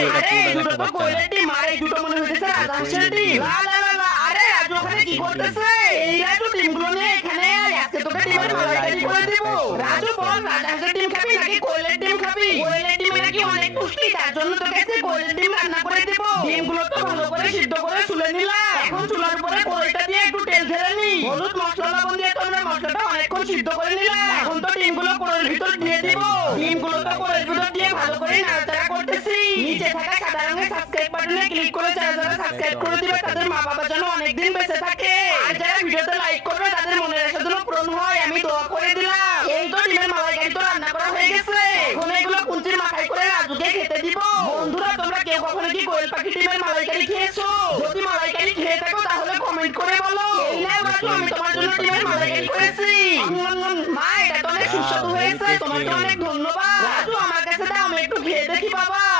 ভিডিওটা আরে পুরোটা দুটো দেখতে তো পারছেন না। কোয়েলের ডিম আর এই দুটো মনে হইতেছে রাজহাঁসের ডিম। লা লা লা লা, আরে রাজু ওখানে কি করতেছে? এই রাজু ডিমগুলো নিয়ে এখানে আয়, আজকে তোকে ডিমের মালাইকারি করে দিব। রাজু বল, রাজহাঁসের ডিম খাবি নাকি কোয়েলের ডিম খাবি? কোয়েলের ডিমে নাকি অনেক পুষ্টি, তার জন্য তোকে আজকে কোয়েলের ডিম রান্না করে দিব। ডিমগুলো তো ভালো করে সিদ্ধ করে তুলে নিলাম, এখন চুলার উপরে কড়াইটা দিয়ে একটু তেল ঢেলে নি। হলুদ মশলা লবণ দিয়ে তো আমরা মশলাটা অনেকক্ষণ সিদ্ধ করে নিলাম, এখন তো ডিমগুলো কড়াইয়ের ভিতর দিয়ে দিব। ডিমগুলো তো কড়াইয়ের ভিতর দিয়ে ভালো করে নাড়াচাড়া করতেছি। নিচে থাকা সাদা রঙের সাবস্ক্রাইব বাটনে ক্লিক করে যারা সাবস্ক্রাইব করে দিবে তাদের মা বাবা যেন অনেকদিন বেঁচে থাকে, আর যারা ভিডিওতে লাইক করবে তাদের মনের আশা যেন পূরণ হয়, আমি দোয়া করে দিলাম। এই তো ডিমের মালাইকারি তো রান্না করা হয়ে গেছে, এখন এগুলো কুঞ্চির মাথায় করে রাজুকে খেতে দিব। বন্ধুরা, তোমরা কেউ কখনো কি কোয়েল পাখি ডিমের মালাইকারি খেয়েছো?